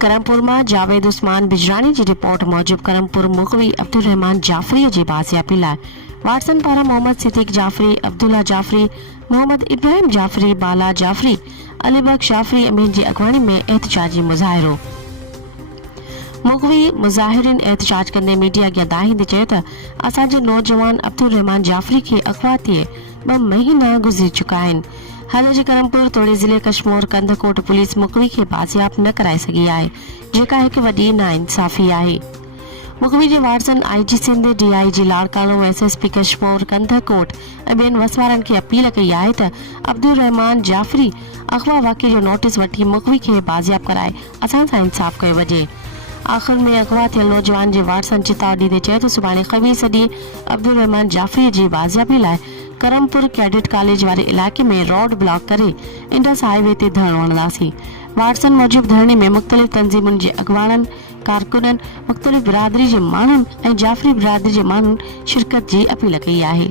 करमपुर में जावेद उस्मान बिजरानी की रिपोर्ट मूजिब करमपुर मुखवी अब्दुल रहमान जाफरी की बाजियाबी लाइ वाटसन पारा मोहम्मद सिद्दीक जाफरी, अब्दुल्ला जाफरी, मोहम्मद इब्राहिम जाफरी, बाला जाफरी, अलीबख्श जाफरी अमीन की अगवानी में एहतजाजी मुजाहिरो। मुखवी मुजाहिरीन एहतजाज कंदे मीडिया के दाहिंदे चयो त असांजे नौजवान अब्दुल रहमान जाफरी के अगवा थिए 2 महीना गुज़री चुका आहिनि। हाल जे करमपुर तोड़े ज़िले कश्मीर कंधकोट पुलिस मुखवी के बाज़ियाब न कराए सघी आहे, जेका हिकु वॾी नाइंसाफ़ी आहे। मुखवी जे वारसन IG सिंध, DIG लाड़कानो, SSP कश्मीर कंधकोट ऐं ॿियनि वसवारनि खे अपील कई आहे त अब्दुल रहमान जाफरी अगवा वाक़े जो नोटिस वठी मुखवी के बाज़ियाब कराए असां सां इंसाफ़ कयो वञे। आख़िर में अगवा थियल नौजवान जे वारसन चिताव ॾींदे चयो त सुभाणे ख़मीस ॾींहुं अब्दुल रहमान जाफरी जी बाज़ियाबी लाइ करमपुर कैडेट कॉलेज वाले इलाके में रोड ब्लॉक करे इंडस हाईवे ते धरणो हणंदासीं। वाटसन मूजिब धरणे में मुख़्तलिफ़ तंज़ीमुनि जे अगवाणनि, कारकुननि, मुख़्तलिफ़ बिरादरी जे माण्हुनि ऐं जाफरी बिरादरी जे माण्हुनि शिरकत जी अपील कई आहे।